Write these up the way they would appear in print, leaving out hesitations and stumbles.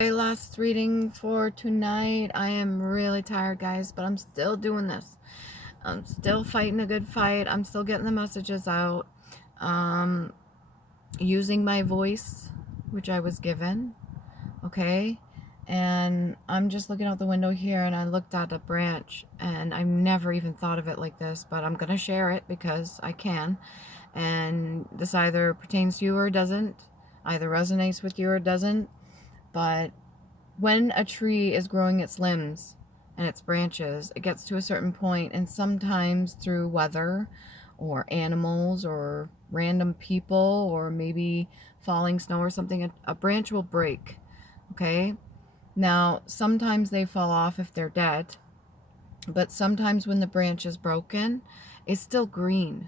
Okay, last reading for tonight. I am really tired, guys, but I'm still doing this. I'm still fighting a good fight. I'm still getting the messages out. Um, Using my voice, which I was given. Okay? And I'm just looking out the window here, and I looked at a branch, and I've never even thought of it like this, but I'm going to share it because I can. And this either pertains to you or doesn't. Either resonates with you or doesn't. But when a tree is growing its limbs and its branches, it gets to a certain point, and sometimes through weather or animals or random people or maybe falling snow or something, a branch will break. Okay? Now, sometimes they fall off if they're dead, but sometimes when the branch is broken, it's still green.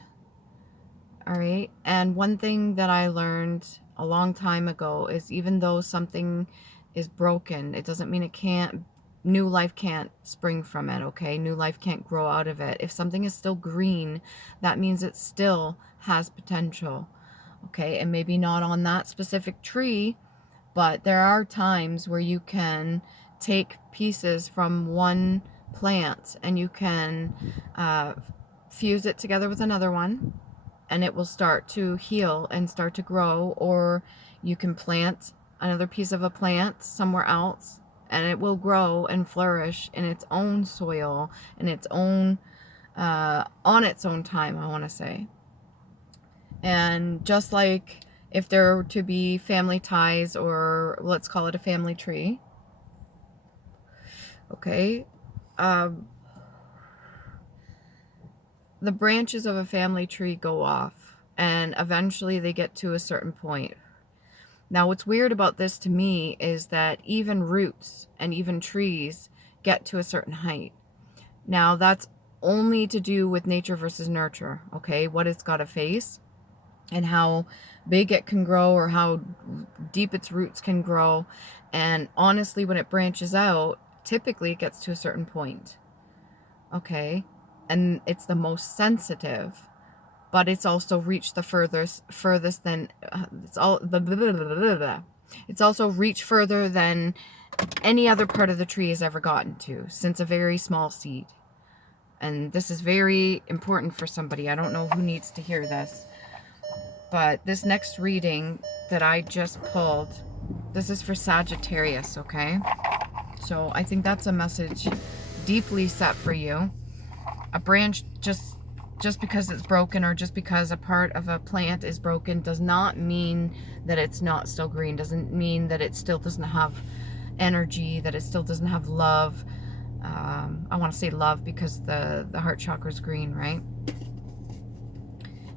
All right? And one thing that I learned a long time ago is even though something is broken, it doesn't mean it can't, new life can't spring from it, okay? New life can't grow out of it. If something is still green, that means it still has potential, okay? And maybe not on that specific tree, but there are times where you can take pieces from one plant and you can fuse it together with another one, and it will start to heal and start to grow. Or you can plant another piece of a plant somewhere else and it will grow and flourish in its own soil, in its own on its own time, I want to say. And just like if there were to be family ties, or let's call it a family tree, okay, the branches of a family tree go off and eventually they get to a certain point. Now, what's weird about this to me is that even roots and even trees get to a certain height. Now, that's only to do with nature versus nurture, okay? What it's got to face and how big it can grow or how deep its roots can grow. And honestly, when it branches out, typically it gets to a certain point, okay? And it's the most sensitive, but it's also reached the furthest than it's also reached further than any other part of the tree has ever gotten to since a very small seed. And this is very important for somebody. I don't know who needs to hear this, but this next reading that I just pulled, this is for Sagittarius, okay? So I think that's a message deeply set for you. A branch just because it's broken, or just because a part of a plant is broken, does not mean that it's not still green, doesn't mean that it still doesn't have energy, that it still doesn't have love. I want to say love because the heart chakra is green, right?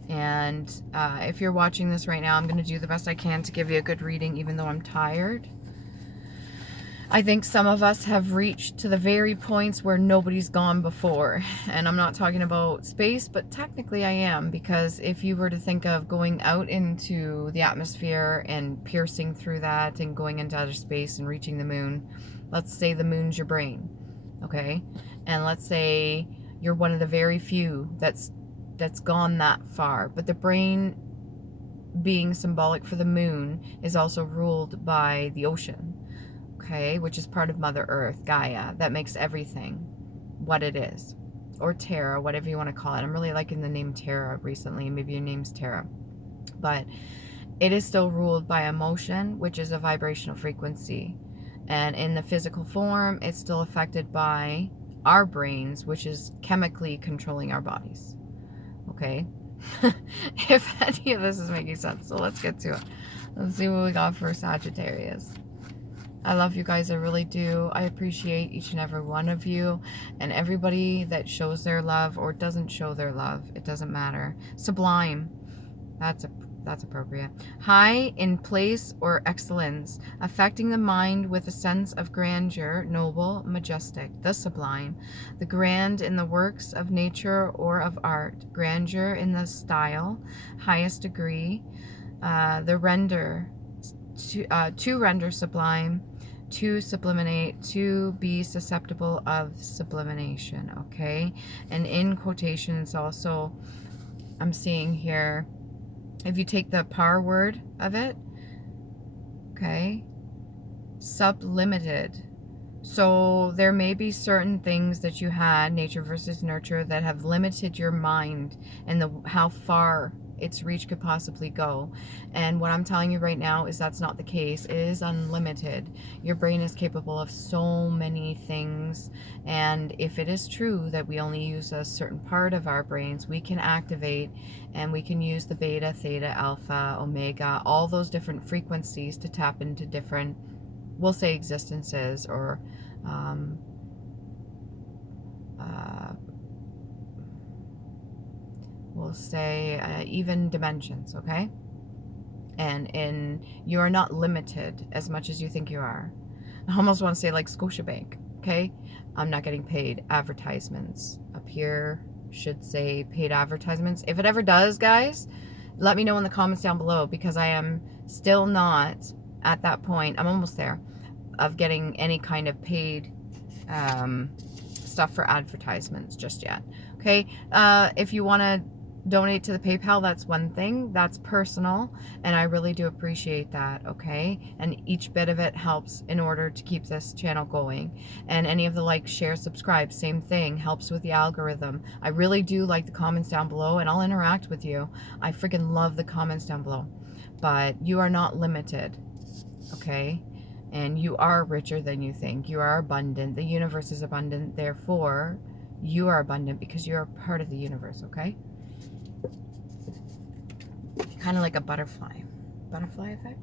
And if you're watching this right now, I'm going to do the best I can to give you a good reading, even though I'm tired. I think some of us have reached to the very points where nobody's gone before. And I'm not talking about space, but technically I am, because if you were to think of going out into the atmosphere and piercing through that and going into outer space and reaching the moon, let's say the moon's your brain, okay? And let's say you're one of the very few that's gone that far. But the brain, being symbolic for the moon, is also ruled by the ocean. Okay, which is part of Mother Earth, Gaia, that makes everything what it is. Or Terra, whatever you want to call it. I'm really liking the name Terra recently. Maybe your name's Terra. But it is still ruled by emotion, which is a vibrational frequency. And in the physical form, it's still affected by our brains, which is chemically controlling our bodies. Okay? If any of this is making sense. So let's get to it. Let's see what we got for Sagittarius. I love you guys, I really do. I appreciate each and every one of you, and everybody that shows their love or doesn't show their love. It doesn't matter. Sublime. That's appropriate. High in place or excellence, affecting the mind with a sense of grandeur, noble, majestic. The sublime. The grand in the works of nature or of art. Grandeur in the style, highest degree. The render. To render sublime, to subliminate, to be susceptible of sublimation, okay? And in quotations also, I'm seeing here, if you take the par word of it, okay, sublimited. So there may be certain things that you had, nature versus nurture, that have limited your mind and how far its reach could possibly go. And what I'm telling you right now is that's not the case. It is unlimited. Your brain is capable of so many things. And if it is true that we only use a certain part of our brains, we can activate and we can use the beta, theta, alpha, omega, all those different frequencies to tap into different, we'll say, existences, or we'll say even dimensions, okay? And you are not limited as much as you think you are. I almost want to say like Scotiabank, okay? I'm not getting paid advertisements. Up here should say paid advertisements. If it ever does, guys, let me know in the comments down below, because I am still not at that point. I'm almost there, of getting any kind of paid stuff for advertisements just yet. Okay, if you want to donate to the PayPal, that's one thing. That's personal, and I really do appreciate that, okay? And each bit of it helps in order to keep this channel going. And any of the like, share, subscribe, same thing, helps with the algorithm. I really do like the comments down below, and I'll interact with you. I freaking love the comments down below. But you are not limited, okay? And you are richer than you think. You are abundant. The universe is abundant. Therefore, you are abundant because you're a part of the universe, okay? Kind of like a butterfly. Butterfly effect?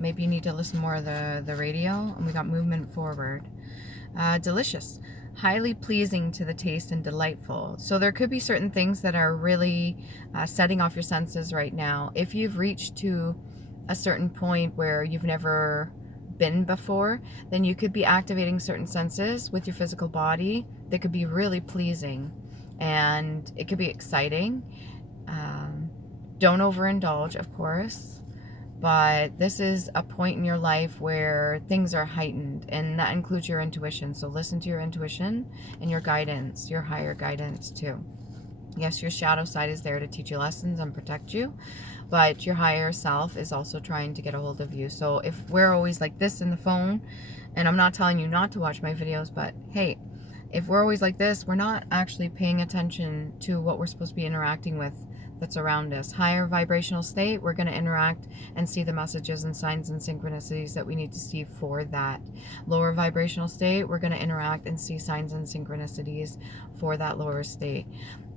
Maybe you need to listen more of the radio. And we got movement forward. Delicious. Highly pleasing to the taste and delightful. So there could be certain things that are really setting off your senses right now. If you've reached to a certain point where you've never been before, then you could be activating certain senses with your physical body that could be really pleasing, and it could be exciting. Don't overindulge, of course, but this is a point in your life where things are heightened, and that includes your intuition. So listen to your intuition and your guidance, your higher guidance too. Yes, your shadow side is there to teach you lessons and protect you, but your higher self is also trying to get a hold of you. So if we're always like this in the phone, and I'm not telling you not to watch my videos, but hey, if we're always like this, we're not actually paying attention to what we're supposed to be interacting with that's around us. Higher vibrational state, we're going to interact and see the messages and signs and synchronicities that we need to see for that. Lower vibrational state, we're going to interact and see signs and synchronicities for that lower state.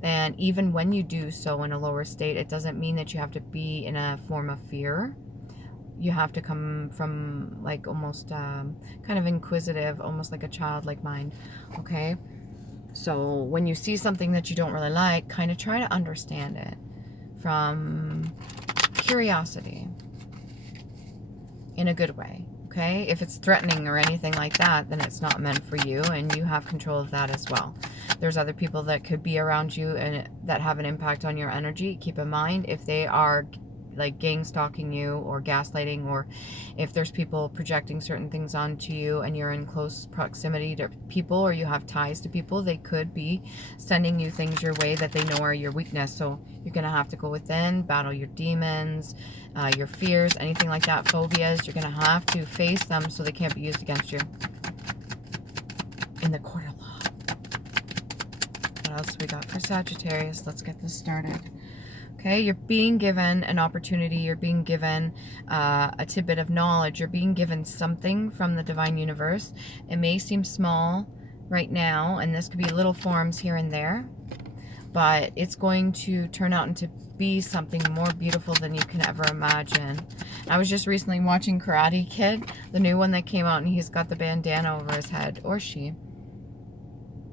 And even when you do so in a lower state, it doesn't mean that you have to be in a form of fear. You have to come from like almost kind of inquisitive, almost like a childlike mind, okay? So when you see something that you don't really like, kind of try to understand it from curiosity in a good way, okay? If it's threatening or anything like that, then it's not meant for you, and you have control of that as well. There's other people that could be around you and that have an impact on your energy. Keep in mind, if they are like gang stalking you or gaslighting, or if there's people projecting certain things onto you and you're in close proximity to people, or you have ties to people, they could be sending you things your way that they know are your weakness. So you're going to have to go within, battle your demons, your fears, anything like that, phobias. You're going to have to face them so they can't be used against you in the court of law. What else we got for Sagittarius? Let's get this started. Okay, you're being given an opportunity, you're being given a tidbit of knowledge, you're being given something from the divine universe. It may seem small right now, and this could be little forms here and there, but it's going to turn out into be something more beautiful than you can ever imagine. I was just recently watching Karate Kid, the new one that came out, and he's got the bandana over his head, or she.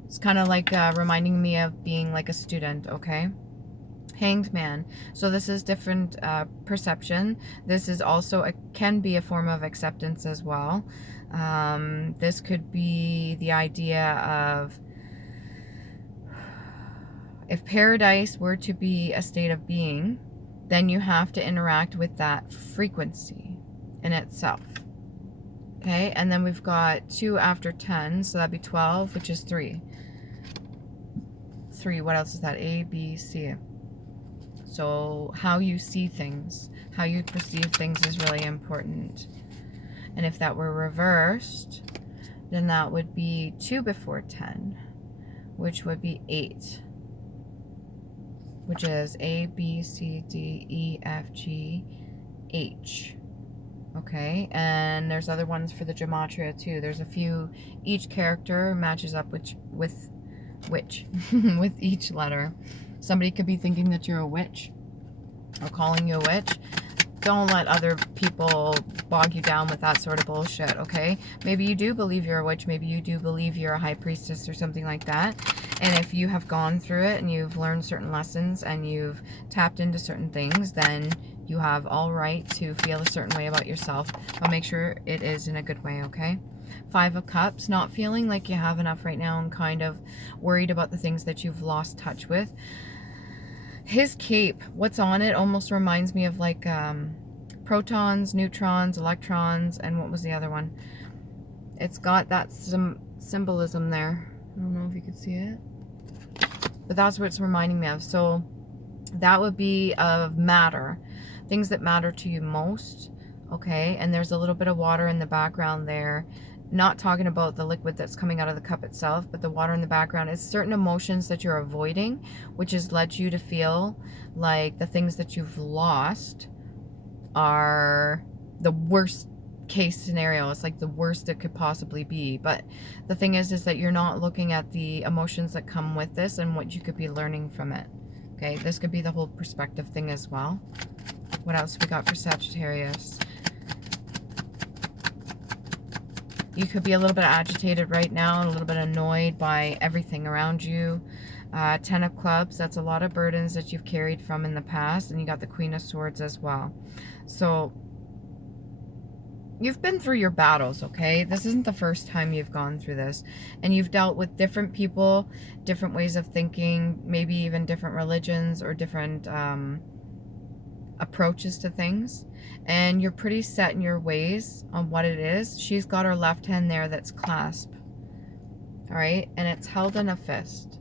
It's kind of like reminding me of being like a student, okay? Hanged Man. So this is different perception. This is also can be a form of acceptance as well. This could be the idea of, if paradise were to be a state of being, then you have to interact with that frequency in itself. Okay, and then we've got 2 after 10, so that'd be 12, which is 3. 3, what else is that? A, B, C. So how you see things, how you perceive things is really important. And if that were reversed, then that would be 2 before 10, which would be 8, which is A, B, C, D, E, F, G, H. Okay, and there's other ones for the gematria too. There's a few, each character matches up with with each letter. Somebody could be thinking that you're a witch or calling you a witch. Don't let other people bog you down with that sort of bullshit, okay? Maybe you do believe you're a witch. Maybe you do believe you're a high priestess or something like that. And if you have gone through it and you've learned certain lessons and you've tapped into certain things, then you have all right to feel a certain way about yourself. But make sure it is in a good way, okay? 5 of Cups, not feeling like you have enough right now and kind of worried about the things that you've lost touch with. His cape, what's on it almost reminds me of like protons, neutrons, electrons, and what was the other one? It's got that symbolism there. I don't know if you could see it, but that's what it's reminding me of. So that would be of matter, things that matter to you most, okay? And there's a little bit of water in the background there. Not talking about the liquid that's coming out of the cup itself, but the water in the background is certain emotions that you're avoiding, which has led you to feel like the things that you've lost are the worst case scenario. It's like the worst it could possibly be. But the thing is that you're not looking at the emotions that come with this and what you could be learning from it. Okay, this could be the whole perspective thing as well. What else we got for Sagittarius? You could be a little bit agitated right now and a little bit annoyed by everything around you. 10 of Clubs, that's a lot of burdens that you've carried from in the past. And you got the Queen of Swords as well. So you've been through your battles, okay? This isn't the first time you've gone through this. And you've dealt with different people, different ways of thinking, maybe even different religions or different approaches to things. And you're pretty set in your ways on what it is. She's got her left hand there that's clasped. All right? And it's held in a fist.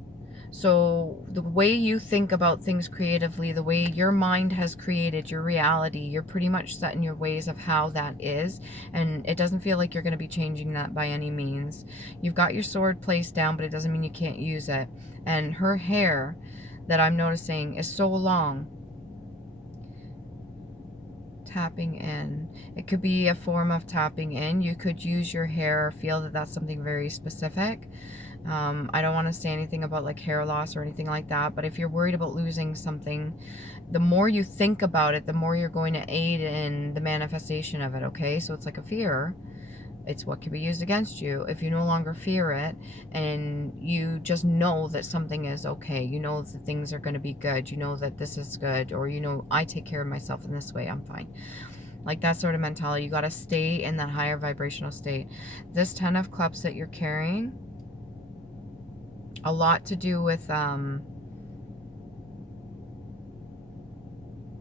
So the way you think about things creatively, the way your mind has created your reality, you're pretty much set in your ways of how that is. And it doesn't feel like you're going to be changing that by any means. You've got your sword placed down, but it doesn't mean you can't use it. And her hair that I'm noticing is so long. Tapping in. It could be a form of tapping in. You could use your hair or feel that that's something very specific. I don't want to say anything about like hair loss or anything like that, but if you're worried about losing something, the more you think about it, the more you're going to aid in the manifestation of it, okay? So it's like a fear. It's what can be used against you. If you no longer fear it and you just know that something is okay, you know that things are going to be good, you know that this is good, or you know, I take care of myself in this way, I'm fine. Like that sort of mentality. You got to stay in that higher vibrational state. This 10 of Cups that you're carrying, a lot to do with,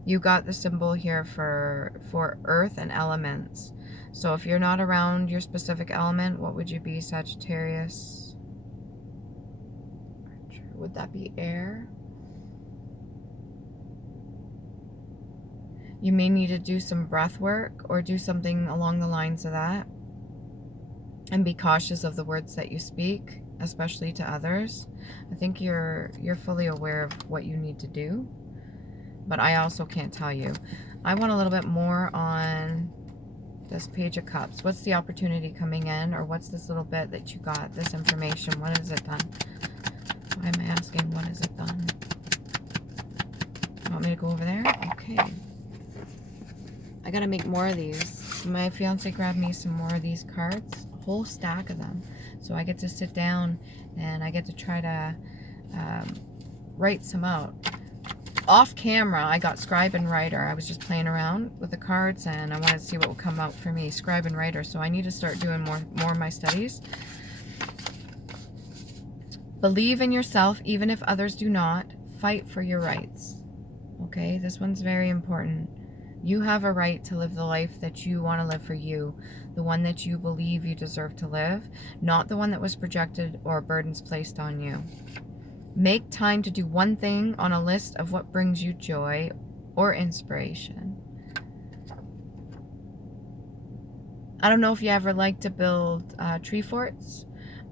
you got the symbol here for earth and elements. So if you're not around your specific element, what would you be, Sagittarius? Would that be air? You may need to do some breath work or do something along the lines of that. And be cautious of the words that you speak, especially to others. I think you're fully aware of what you need to do, but I also can't tell you. I want a little bit more on this Page of Cups. What's the opportunity coming in, or what's this little bit that you got, this information? What is it done? Why am I asking, what is it done? You want me to go over there? Okay. I gotta make more of these. My fiance grabbed me some more of these cards, a whole stack of them. So I get to sit down and I get to try to write some out. Off camera, I got Scribe and Writer. I was just playing around with the cards and I wanted to see what would come out for me. Scribe and Writer. So I need to start doing more of my studies. Believe in yourself even if others do not. Fight for your rights. Okay, this one's very important. You have a right to live the life that you want to live for you. The one that you believe you deserve to live. Not the one that was projected or burdens placed on you. Make time to do one thing on a list of what brings you joy or inspiration. I don't know if you ever like to build tree forts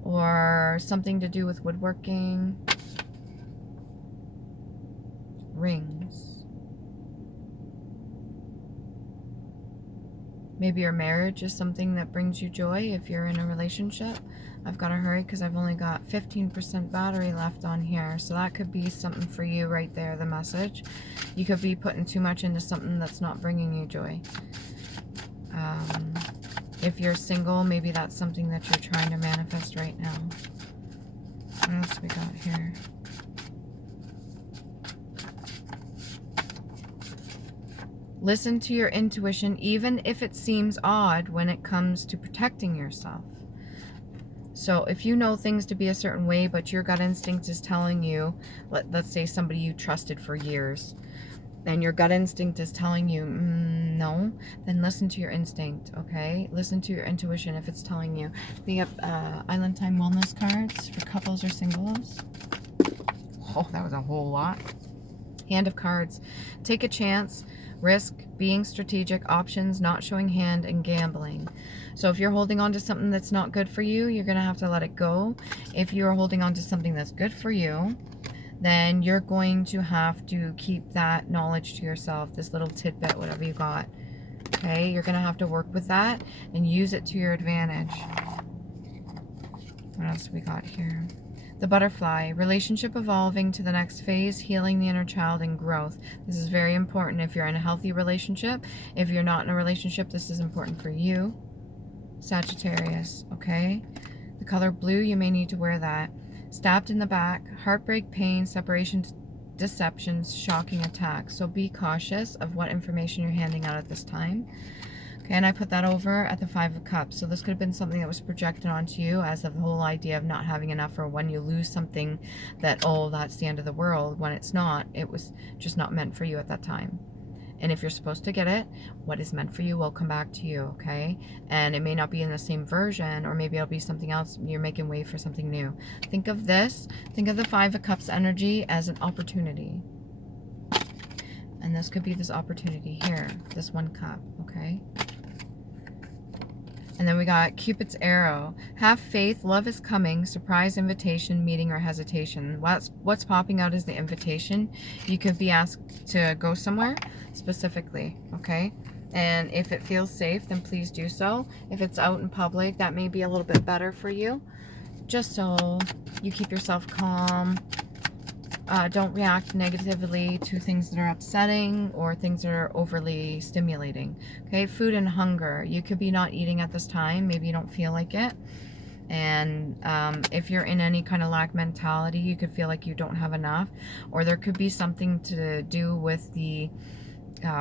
or something to do with woodworking. Rings. Maybe your marriage is something that brings you joy if you're in a relationship. I've got to hurry because I've only got 15% battery left on here. So that could be something for you right there, the message. You could be putting too much into something that's not bringing you joy. If you're single, maybe that's something that you're trying to manifest right now. What else we got here? Listen to your intuition, even if it seems odd when it comes to protecting yourself. So if you know things to be a certain way, but your gut instinct is telling you, let's say somebody you trusted for years, and your gut instinct is telling you, no, then listen to your instinct, okay? Listen to your intuition if it's telling you. We have Island Time Wellness cards for couples or singles. Oh, that was a whole lot. Hand of Cards. Take a chance. Risk, being strategic, options, not showing hand, and gambling. So if you're holding on to something that's not good for you, you're going to have to let it go. If you're holding on to something that's good for you, then you're going to have to keep that knowledge to yourself, this little tidbit, whatever you got. Okay, you're going to have to work with that and use it to your advantage. What else we got here? The Butterfly, relationship evolving to the next phase, healing the inner child, and growth. This is very important if you're in a healthy relationship. If you're not in a relationship, this is important for you. Sagittarius, okay? The color blue, you may need to wear that. Stabbed in the back, heartbreak, pain, separation, deceptions, shocking attacks. So be cautious of what information you're handing out at this time. Okay, and I put that over at the 5 of Cups. So this could have been something that was projected onto you as of the whole idea of not having enough, or when you lose something that, oh, that's the end of the world, when it's not. It was just not meant for you at that time. And if you're supposed to get it, what is meant for you will come back to you, okay? And it may not be in the same version, or maybe it'll be something else. You're making way for something new. Think of this. Think of the 5 of Cups energy as an opportunity. And this could be this opportunity here, this 1 cup, okay? And then we got Cupid's arrow. Have faith, love is coming, surprise, invitation, meeting, or hesitation. What's popping out is the invitation. You could be asked to go somewhere specifically, okay? And if it feels safe, then please do so. If it's out in public, that may be a little bit better for you. Just so you keep yourself calm. Don't react negatively to things that are upsetting or things that are overly stimulating. Okay, food and hunger. You could be not eating at this time. Maybe you don't feel like it. And if you're in any kind of lack mentality, you could feel like you don't have enough. Or there could be something to do with the,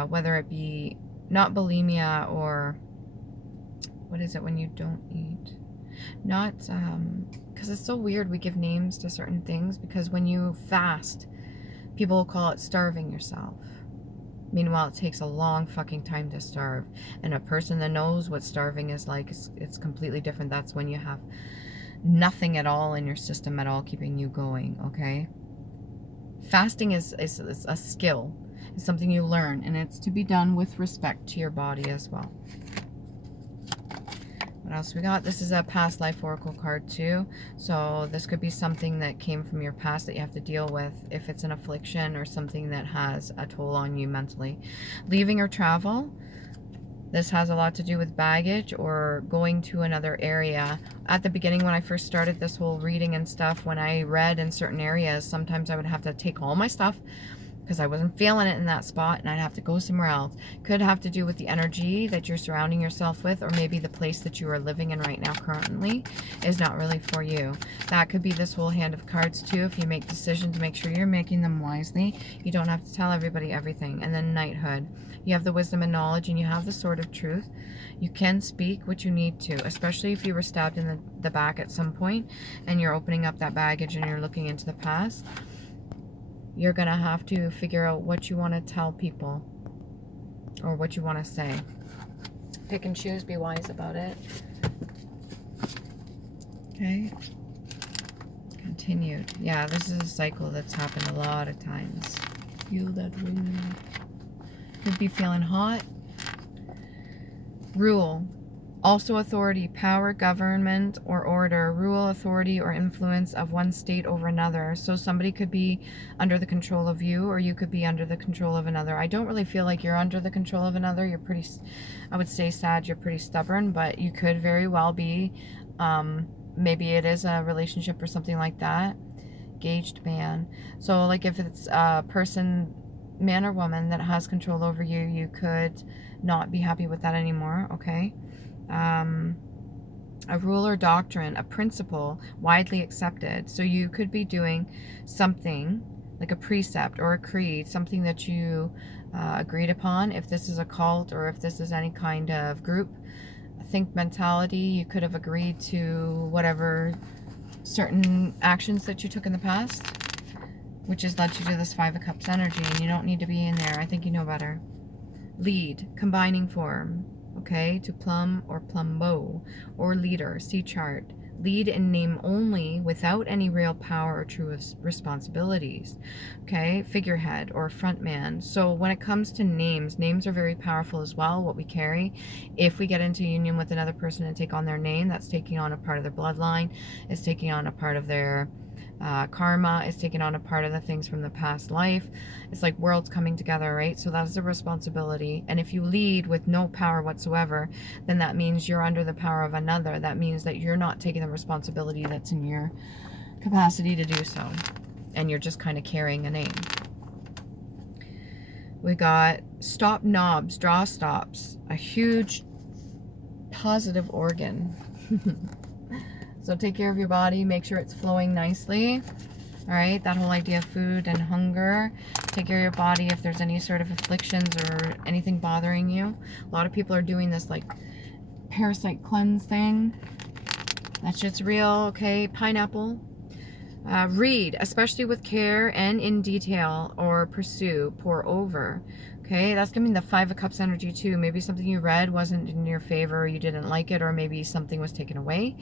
whether it be not bulimia or, what is it when you don't eat? Not, because it's so weird we give names to certain things, because when you fast, people will call it starving yourself. Meanwhile, it takes a long fucking time to starve. And a person that knows what starving is like, it's completely different. That's when you have nothing at all in your system at all keeping you going, okay? Fasting is a skill. It's something you learn, and it's to be done with respect to your body as well. What else we got? This is a past life oracle card too. So this could be something that came from your past that you have to deal with, if it's an affliction or something that has a toll on you mentally. Leaving or travel. This has a lot to do with baggage or going to another area. At the beginning, when I first started this whole reading and stuff, when I read in certain areas, sometimes I would have to take all my stuff because I wasn't feeling it in that spot, and I'd have to go somewhere else. Could have to do with the energy that you're surrounding yourself with, or maybe the place that you are living in right now currently is not really for you. That could be this whole hand of cards too. If you make decisions, to make sure you're making them wisely. You don't have to tell everybody everything. And then knighthood. You have the wisdom and knowledge, and you have the sword of truth. You can speak what you need to, especially if you were stabbed in the back at some point and you're opening up that baggage and you're looking into the past. You're going to have to figure out what you want to tell people or what you want to say. Pick and choose, be wise about it. Okay. Continued. Yeah, this is a cycle that's happened a lot of times. Feel that wind. Could be feeling hot. Rule. Also authority, power, government, or order, rule, authority, or influence of one state over another. So somebody could be under the control of you, or you could be under the control of another. I don't really feel like you're under the control of another. You're pretty, I would say, Sag, you're pretty stubborn, but you could very well be. Maybe it is a relationship or something like that. Engaged man. So like if it's a person, man or woman, that has control over you, you could not be happy with that anymore, okay? A rule or doctrine, a principle widely accepted. So you could be doing something like a precept or a creed, something that you agreed upon. If this is a cult or if this is any kind of group think mentality, you could have agreed to whatever certain actions that you took in the past, which has led you to this Five of Cups energy, and you don't need to be in there. I think you know better. Lead, combining form, okay, to plumb or plumbo, or leader, see chart. Lead in name only, without any real power or true responsibilities, okay, figurehead or front man. So when it comes to names, names are very powerful as well, what we carry. If we get into union with another person and take on their name, that's taking on a part of their bloodline, it's taking on a part of their karma, is taking on a part of the things from the past life. It's like worlds coming together, right? So that's a responsibility. And if you lead with no power whatsoever, then that means you're under the power of another. That means that you're not taking the responsibility that's in your capacity to do so, and you're just kind of carrying a name. We got stop knobs, draw stops, a huge positive organ. So take care of your body, make sure it's flowing nicely. All right, that whole idea of food and hunger. Take care of your body if there's any sort of afflictions or anything bothering you. A lot of people are doing this like parasite cleanse thing. That shit's real, okay? Pineapple. Read, especially with care and in detail, or pursue, pour over. Okay, that's giving the Five of Cups energy too. Maybe something you read wasn't in your favor, or you didn't like it, or maybe something was taken away.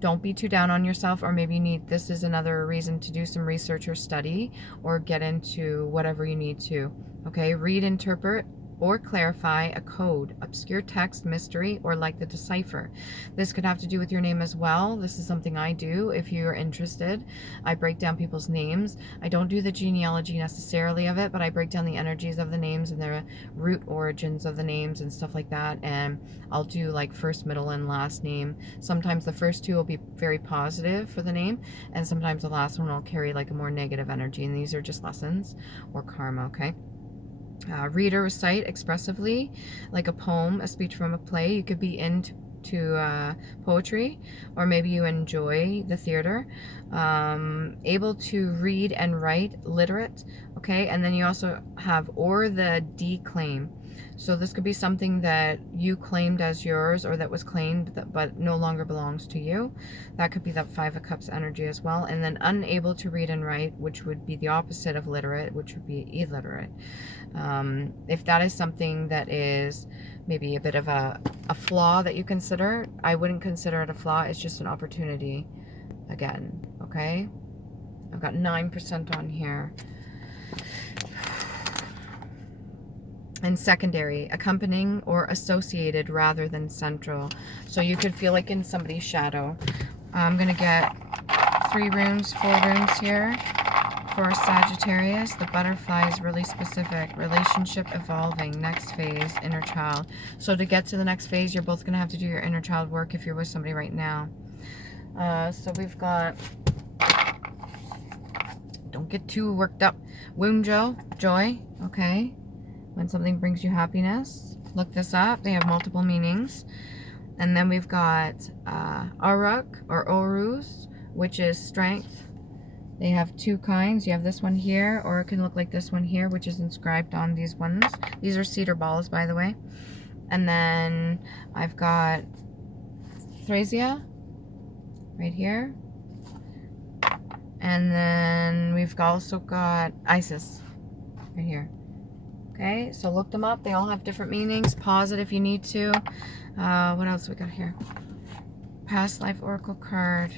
Don't be too down on yourself, or maybe you need, this is another reason to do some research or study, or get into whatever you need to. Okay, read, interpret, or clarify a code, obscure text, mystery, or like the decipher. This could have to do with your name as well. This is something I do if you're interested. I break down people's names. I don't do the genealogy necessarily of it, but I break down the energies of the names and the root origins of the names and stuff like that. And I'll do like first, middle, and last name. Sometimes the first two will be very positive for the name, and sometimes the last one will carry like a more negative energy. And these are just lessons or karma, okay? Read or recite expressively, like a poem, a speech from a play. You could be into poetry, or maybe you enjoy the theater. Able to read and write, literate, okay? And then you also have or the declaim. So this could be something that you claimed as yours, or that was claimed but no longer belongs to you. That could be that Five of Cups energy as well. And then unable to read and write, which would be the opposite of literate, which would be illiterate. If that is something that is maybe a bit of a flaw that you consider, I wouldn't consider it a flaw. It's just an opportunity again, okay? I've got 9% on here. And secondary, accompanying or associated rather than central. So you could feel like in somebody's shadow. I'm going to get 4 runes here for Sagittarius. The butterfly is really specific. Relationship evolving. Next phase, inner child. So to get to the next phase, you're both going to have to do your inner child work if you're with somebody right now. So we've got, don't get too worked up. Wunjo, joy, okay? When something brings you happiness. Look this up. They have multiple meanings. And then we've got Aruk or Orus, which is strength. They have 2 kinds. You have this one here, or it can look like this one here, which is inscribed on these ones. These are cedar balls, by the way. And then I've got Thrasia right here. And then we've also got Isis right here. Okay, so look them up. They all have different meanings. Pause it if you need to. What else we got here? Past life oracle card.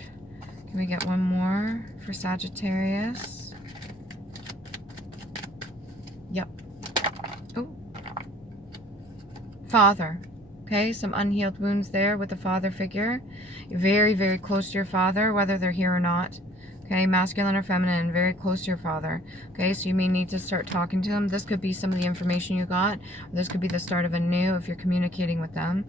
Can we get one more for Sagittarius? Yep. Oh. Father. Okay, some unhealed wounds there with the father figure. You're very, very close to your father, whether they're here or not. Okay, masculine or feminine, very close to your father. Okay, so you may need to start talking to them. This could be some of the information you got. Or this could be the start of a new if you're communicating with them.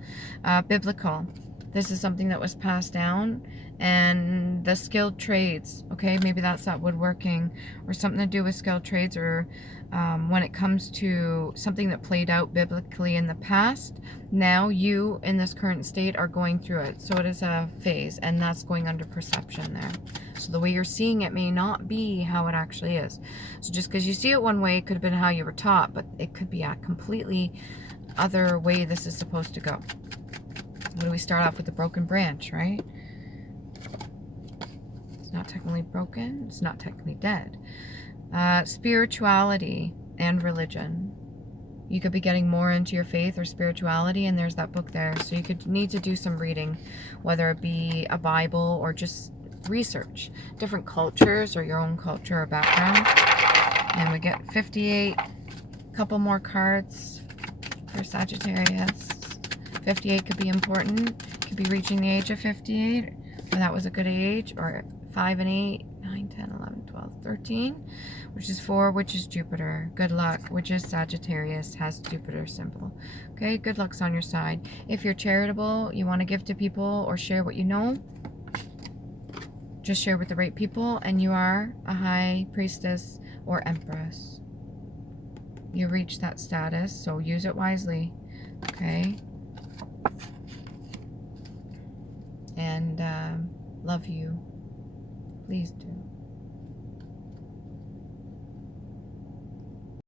Biblical. This is something that was passed down. And the skilled trades. Okay, maybe that's that woodworking or something to do with skilled trades, or when it comes to something that played out biblically in the past, now you in this current state are going through it. So it is a phase, and that's going under perception there. So the way you're seeing it may not be how it actually is. So just because you see it one way, it could have been how you were taught, but it could be a completely other way this is supposed to go. What do we start off with? The broken branch, right? It's not technically broken. It's not technically dead. Spirituality and religion. You could be getting more into your faith or spirituality, and there's that book there. So you could need to do some reading, whether it be a Bible or just research different cultures or your own culture or background. And we get 58, couple more cards for Sagittarius. 58 could be important, could be reaching the age of 58, or that was a good age, or 5 and 8, 9, 10, 11, 12, 13, which is 4, which is Jupiter. Good luck, which is Sagittarius, has Jupiter symbol. Okay, good luck's on your side. If you're charitable, you want to give to people or share what you know, just share with the right people, and you are a high priestess or empress. You reach that status, so use it wisely. Okay? And love you. Please do.